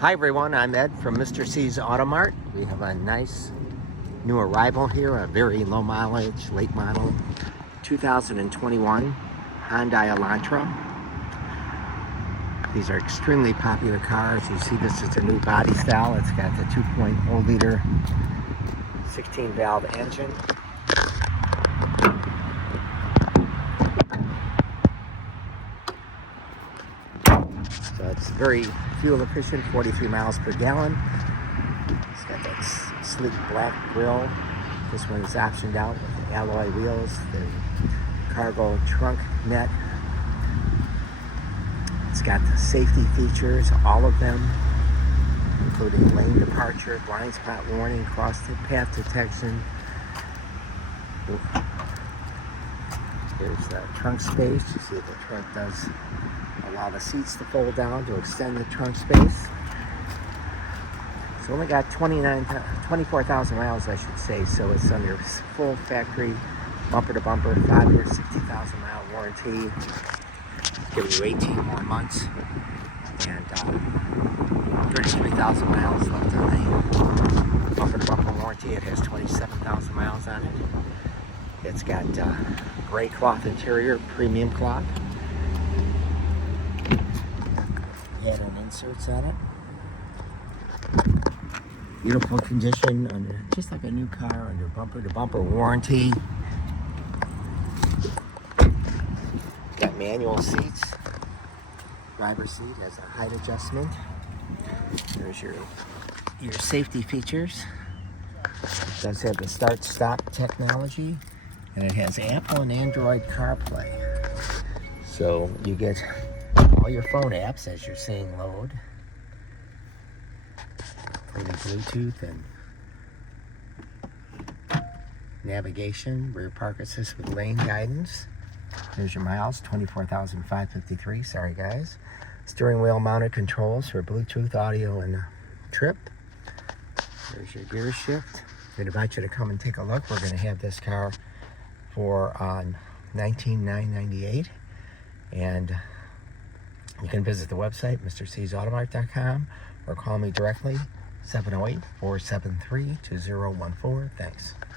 Hi everyone, I'm Ed from Mr. C's Auto Mart. We have a nice new arrival here, a very low mileage, late model 2021 Hyundai Elantra. These are extremely popular cars. You see this is a new body style. It's got the 2.0 liter 16 valve engine. So it's very fuel efficient, 43 miles per gallon. It's got that sleek black grille. This one is optioned out with the alloy wheels, the cargo trunk net. It's got the safety features, all of them, including lane departure, blind spot warning, cross path detection. Here's the trunk space. You see the trunk does allow the seats to fold down to extend the trunk space. It's only got 24,000 miles, I should say, so it's under full factory bumper to bumper, 5-year, 60,000 mile warranty, giving you 18 more months, and 33,000 miles left on the bumper to bumper warranty. It has 27,000 miles on it. It's got gray cloth interior, premium cloth. Add-on inserts on it. Beautiful condition, under just like a new car, under bumper to bumper warranty. Got manual seats. Driver's seat has a height adjustment. There's your safety features. It does have the start-stop technology, and it has Apple and Android CarPlay. So you get all your phone apps as you're seeing load, including Bluetooth and navigation, rear park assist with lane guidance. There's your miles, 24,553. Sorry guys. Steering wheel mounted controls for Bluetooth, audio, and trip. There's your gear shift. We'd invite you to come and take a look. We're going to have this car for $19,998, and you can visit the website mrcsautomart.com or call me directly 708-473-2014. Thanks.